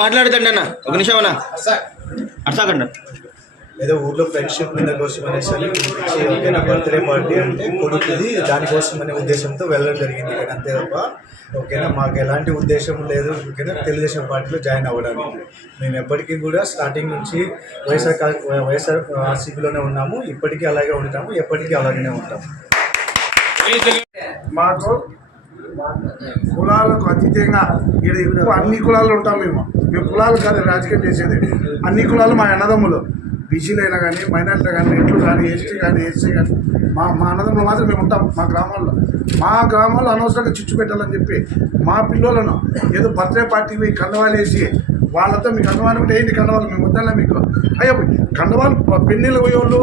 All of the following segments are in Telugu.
మాట్లాడదండి అన్న ఒక నిమిషం అన్న అర్థకండి ఏదో ఊర్లో ఫ్రెండ్షిప్ మీద కోసం అనేసి ఓకేనా బర్త్డే పార్టీ అంటే కొడుకుది దానికోసం అనే ఉద్దేశంతో వెళ్ళడం జరిగింది కానీ అంతే తప్ప ఓకేనా మాకు ఎలాంటి ఉద్దేశం లేదు ఓకేనా తెలుగుదేశం పార్టీలో జాయిన్ అవ్వడానికి మేము ఎప్పటికీ కూడా స్టార్టింగ్ నుంచి వైఎస్ఆర్ ఆర్సీపీలోనే ఉన్నాము ఇప్పటికీ అలాగే ఉంటాము ఎప్పటికీ అలాగనే ఉంటాము. మాకు కులాలకు అతీతంగా ఎక్కువ అన్ని కులాలు ఉంటాం మేము కులాలు కాదు రాజకీయం చేసేది అన్ని కులాలు మా అన్నదమ్ములు బీసీలైనా కానీ మైనార్టీలు కానీ రెడ్లు కానీ ఎస్టీ కానీ ఎస్సీ కానీ మా అన్నదమ్ములు మాత్రం మేము ఉంటాం మా గ్రామాల్లో అనవసరంగా చిచ్చు పెట్టాలని చెప్పి మా పిల్లలను ఏదో బర్త్డే పార్టీకి కండవాలు వేసి వాళ్ళతో మీకు కండవాలు ఉంటే ఏంటి కండవాళ్ళు మేము వద్దాలా మీకు అయ్యో కండవాళ్ళు పెన్నీళ్ళు పోయేవాళ్ళు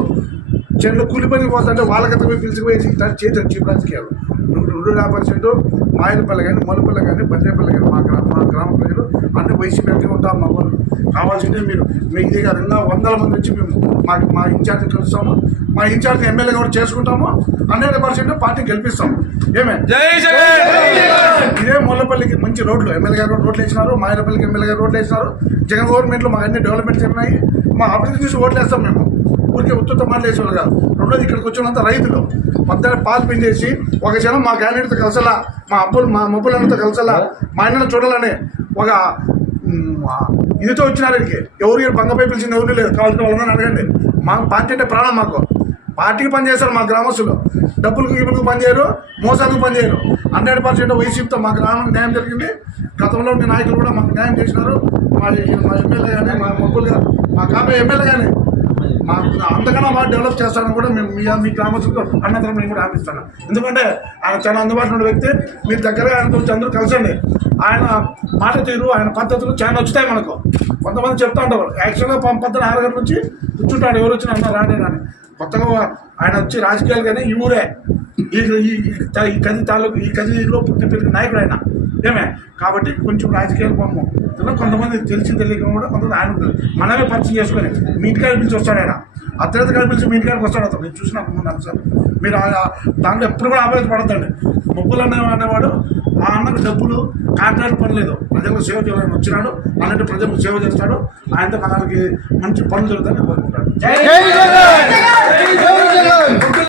చెట్లు కూలిపని పోతుంటే వాళ్ళకంతా పోయి పిలిచిపోయి చేతి వచ్చి రాజకీయాలు 2% మాయలపల్లి కానీ మొలపల్లి కానీ బద్రేపల్లి కానీ మా గ్రామ ప్రజలు అన్ని వైసీపీ ఉంటాం. మా వాళ్ళు కావాల్సిందే మీరు మీకు దగ్గర 100 మంది వచ్చి మేము మా ఇన్ఛార్జ్ని కలుస్తాము, మా ఇన్ఛార్జ్ని ఎమ్మెల్యేగా కూడా చేసుకుంటాము, 100% పార్టీని గెలిపిస్తాము. ఏమే ఇదే మొల్లపల్లికి మంచి రోడ్లు ఎమ్మెల్యే గారు రోడ్లు వేసినారు, మాయలపల్లికి ఎమ్మెల్యే గారు రోడ్లు వేసినారు. జగన్ గవర్నమెంట్లో మాకు అన్ని డెవలప్మెంట్స్ ఉన్నాయి. మా అభివృద్ధి చూసి ఓట్లు వేస్తాం మేము, ఊరికే ఉత్తుత మాట్లాడేసేవాళ్ళు కాదు. రెండోది ఇక్కడికి వచ్చినంత రైతులు పొద్దున పాలు పిండేసి ఒక జనం మా క్యాండిడేట్తో కలిసలా మా మొబ్బులతో కలిసలా మా ఆయనను చూడాలని ఒక ఇదితో వచ్చినారు. ఇక్కడికి ఎవరు బంగపై పిలిచింది ఎవరు లేదు, కావాల్సిన వాళ్ళని అడగండి. మాకు పార్టీ అంటే ప్రాణం, మాకు పార్టీకి పనిచేస్తారు. మా గ్రామస్తులు డబ్బులకు ఇప్పులకు పనిచేయరు, మోసాలకు పనిచేయరు. 100% వైసీపీతో మా గ్రామానికి న్యాయం జరిగింది. గతంలో ఉండే నాయకులు కూడా మాకు న్యాయం చేసినారు. మా ఎమ్మెల్యే కానీ మా మొబ్బులు కానీ మా కాబోయే ఎమ్మెల్యే కానీ మాకు అంతకన్నా బాగా డెవలప్ చేస్తానని కూడా మేము మీ గ్రామస్తులతో అన్నతరం నేను కూడా ఆపిస్తాను. ఎందుకంటే ఆయన చాలా అందుబాటులో ఉన్న వ్యక్తి. మీరు దగ్గరగా ఆయనతో వచ్చి అందరూ కలిసండి. ఆయన మాట తీరు, ఆయన పద్ధతులు చాలా నచ్చుతాయి మనకు. కొంతమంది చెప్తా ఉంటారు యాక్చువల్గా 6 గంటల నుంచి కూర్చుంటాడు, ఎవరు వచ్చినా అన్న రాండి అని. కొత్తగా ఆయన వచ్చి రాజకీయాలు కానీ ఈ ఊరే ఈ కదిలో పుట్టి పెరిగిన నాయకుడు ఆయన ఏమే. కాబట్టి కొంచెం రాజకీయాలు పొమ్ము కొంతమంది తెలిసి తెలియక కూడా కొంతమంది ఆయన మనమే పరిచయం చేసుకొని మీ ఇంటికాడ పిలిచి వస్తాడు. ఆయన అత్యంత పిలిచి మీ ఇంటికాడికి వస్తాడు. అతను నేను చూసినా సార్, మీరు దాంట్లో ఎప్పుడు కూడా ఆవేశపడద్దండి. మొబ్బులు అనేవాడు ఆ అన్నకు డబ్బులు కాంట్రాక్ట్ పని లేదు, ప్రజలకు సేవ చేయాలని వచ్చినాడు. అలాంటి ప్రజలకు సేవ చేస్తాడు. ఆయనతో మనకి మంచి పనులు జరుగుతాయని కోరుకుంటాడు.